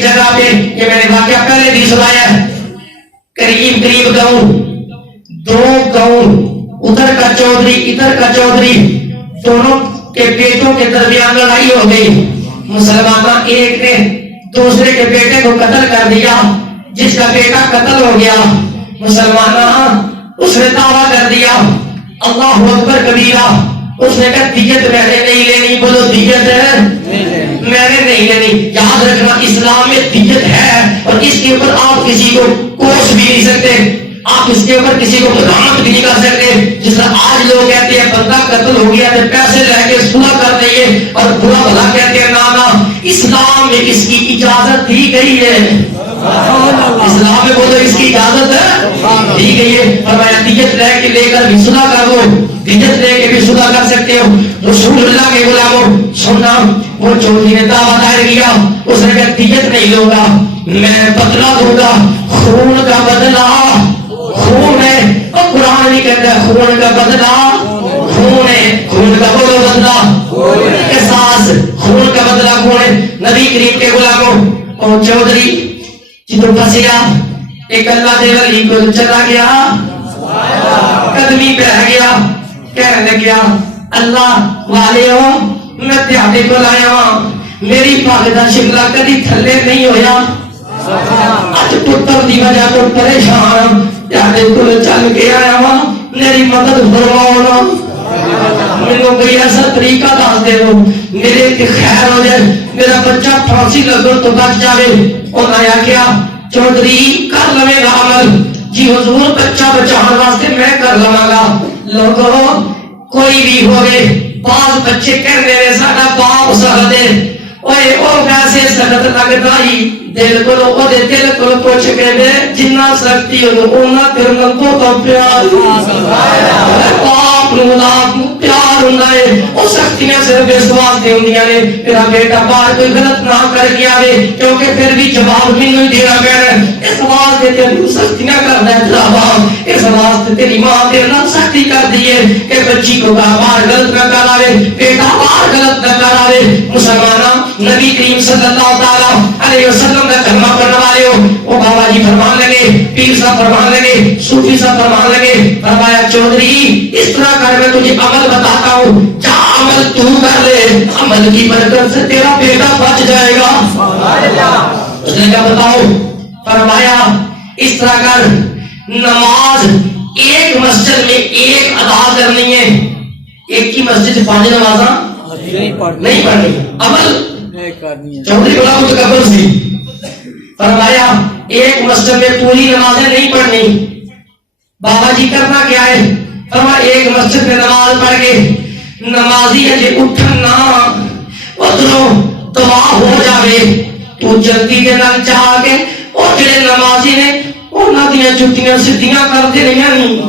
ایک جگہ پہ، یہ میں نے واقعہ پہلے بھی سنایا، قریب گاؤں، دو گاؤں، ادھر کا چودھری ادھر کا چودھری، دونوں کے بیٹوں کے درمیان لڑائی ہو گئی. مسلمان ایک نے دوسرے کے بیٹے کو قتل کر دیا. جس کا بیٹا قتل ہو گیا، مسلمان اس نے دعویٰ کر دیا اللہ اکبر کبیرہ، اس نے کہا دیت میں نے نہیں لینی. بولو دیت ہے میں نے نہیں لینی. یاد رکھنا اسلام میں دیت ہے، اور اس کے اوپر آپ کسی کو کوس بھی نہیں سکتے، آپ اس کے اوپر کسی کو رحمت بھی نہیں کر سکتے. جس طرح آج لوگ کہتے ہیں بندہ قتل ہو گیا تو پیسے لے کے صلح کر دئیے، اور برا بھلا کہتے ہیں نانا. اسلام میں اس کی اجازت دی گئی ہے. اسلام میں بولو اس کی اجازت دی گئی ہے. فرمایا دیت لے کر بھی صلح کر دو، دیت لے کے بھی صلح کر سکتے ہو. رسول اللہ کے غلاموں سننا، وہ چودھری نے دعویٰ دائر کیا، اس نے کہا دیت نہیں لوں گا، میں بدلہ دوں گا، خون کا بدلہ. خون ہے، اور قرآن نہیں کہتا ہے خون کا بدلہ، خون ہے، خون کا بولو بدلہ، احساس، خون کا بدلہ خون ہے. نبی کریم کے غلاموں اور چودھری جدو پھنسیا، ایک اللہ دے ولی کو چلا گیا، قدمی پہ گیا، کہنے لگیا اللہ والے ہو میں تیادے کو لایا ہوں، میری پاگدہ شکلہ کدی تھلے نہیں ہویا، اج پتر دی وجہ تو پریشان، تیادے کو چل کے آیا ہوں، میری مدد فرماؤ. میرے کوئی ایسا طریقہ دس دے دو میرے کی خیر ہو جائے، میرا بچہ پھانسی لگو تو بچ جائے. اور آیا کیا چودھری کر لوے گا عمل. جی حضور بچہ بچاؤ واسطے میں کر لواں گا. لوگوں کوئی بھی ہوئے، بعض بچے کہنے میں ساڈا باپ سخت ہے، اوے او کیسے سخت لگدا ہی دل کو او دے دل کو پوچھ کے دے جنہ سختی ہو اونا کرن کو تو پیار. باپ نو اولاد نو پیار ہوندا ہے، او سختیاں صرف اس واسطے ہوندیاں نے میرا بیٹا باہر کوئی غلط نہ کر کے آوے، کیونکہ پھر بھی جواب مینوں ہی دینا پینا. اس واسطے تینوں سختیاں کردا ہے جناب، اس واسطے تیری ماں تیرے نال سختی کر دی ہے کہ بچی کو باہر غلط نہ کر آوے، بیٹا باہر غلط نہ کر آوے. مسلماناں نبی کریم صلی اللہ تعالی علیہ وسلم کا کلمہ پڑھنے والے ہو، وہ بابا جی فرمان لگے، پیر صاحب فرمان لگے، صوفی صاحب فرمان لگے، فرمایا چودھری اس طرح کر میں تجھے عمل بتاتا ہوں، جا عمل تو کر لے، عمل کی برکت سے تیرا بیٹا بچ جائے گا. اس نے کیا بتاؤ؟ فرمایا اس طرح کر، نماز ایک مسجد میں ایک ادا کرنی ہے، ایک ہی مسجد سے 5 نمازاں نہیں پڑھنی، عمل چودھری بڑا متکبر سی. فرمایا ایک مسجد میں پوری نمازیں نہیں پڑھنی. بابا جی کرنا کیا ہے؟ فرمایا ایک مسجد میں نماز پڑھ کے نمازی اجے اٹھن نہ ادھروں دعا ہو جاوے تو جلدی دے نال جا کے اور جڑے نمازی نے انہاں دیاں جُتیاں سیدھیاں کر دینیاں نہیں.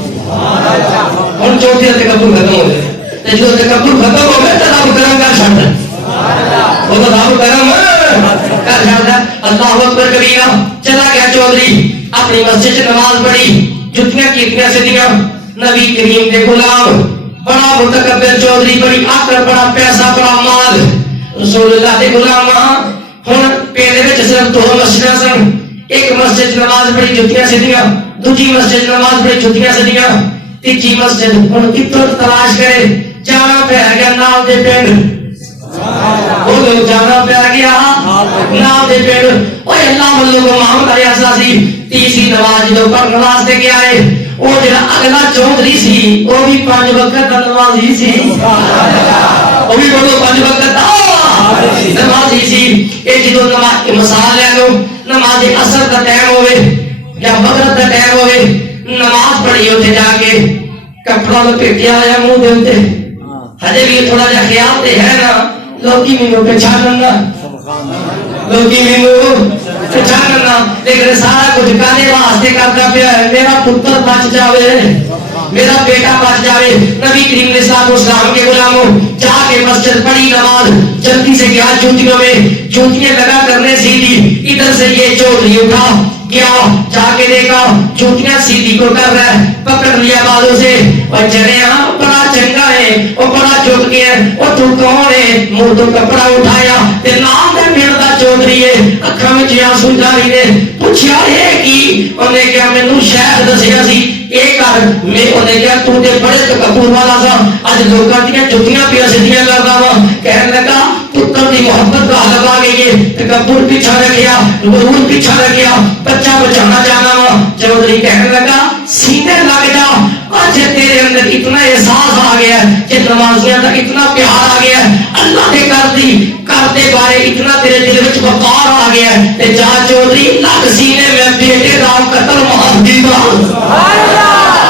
ہن چوتھے تکبر ختم ہو جائے تے جو تکبر ختم ہو گیا تے رب کرم کر چھڈ، وہ تو رب کرم کر چھڈ. اللہ اکبر کبیرہ. چلا گیا چودھری اپنی مسجد سے نماز پڑھی، جتیاں کیتیاں سیدھیاں. نبی کریم کے غلام بڑا متکبر چودھری، بڑی آکڑ، بڑا پیسہ، بڑا مال. رسول اللہ کے غلام ہن پیڑے وچ صرف 2 مسجداں سن. ایک مسجد نماز پڑھی جتیاں سیدھیاں، دوسری مسجد نماز پڑھی جتیاں سیدھیاں، تیسری مسجد ہن کتھوں تلاش کرے؟ جانا پہ گیا نال دے پنڈ، وہ جانا پہ گیا نال دے پنڈ. اوے اللہ والوں کو محمد علیہ السلام تیسری نماز جو پڑھنے واسطے گیا ہے، وہ جڑا اگلا چودھری سی وہ بھی 5 وقت نمازی سی، وہ بھی 5 وقت نمازی سی. یہ جدو نماز کے مثال لے لو، نماز اثر کا ٹائم ہوئے یا مغرب کا ٹائم ہوئے، نماز پڑھی ہوتے جا کے کپڑا لپیٹیا یا منہ دے ہوتے، ہجے بھی تھوڑا جا خیال تے ہے نا لوکی مینوں پہچاننا، لوکی مینوں پہچاننا، لیکن سارا کچھ کرنے واسطے کرتا پیا ہے میرا پتر بچ جاوے، میرا بیٹا بچ جاوے. نبی کریم نے صاحب اسلام کے غلاموں جا کے مسجد پڑھی نماز، جلدی سے گیا جوتیوں میں جوتیاں لگا کرنے سیدھی. ادھر سے یہ چودھری اٹھا گیا، جا کے دیکھا جوتیاں سیدھی کو کر رہا ہے، پکڑ لیا بالوں سے، اور جڑے بڑا چنگا ہے ہے وہ بڑا چپ گیا وہ تو کون ہے منہ تو کپڑا اٹھایا تے نام دے پنڈ دا چودھری ہے اکھاں وچ آنسو جاری نے پوچھیا ہے کی انہیں کیا مینوں شیخ دسیا سی اے کر میں انہیں کیا تو تے بڑے تکبر والا سا اج لوکاں دیاں جُتیاں پیا سیدھیاں کردا وا کہن لگا پتر دی محبت کا لگا گئی ہے تکبر پیچھا رکھیا غرور پیچھا رکھیا بچہ بچانا جانا وا چودھری کہنے لگا سیدھے لگ جا آج تیرے اندر اتنا احساس آ گیا کہ نمازیاں کا اتنا پیار آ گیا اللہ کے کرتے بارے اتنا تیرے دل وچ وقار آ گیا تے جا چودھری لگ سینے میں بیٹے دا قتل معاف دیتا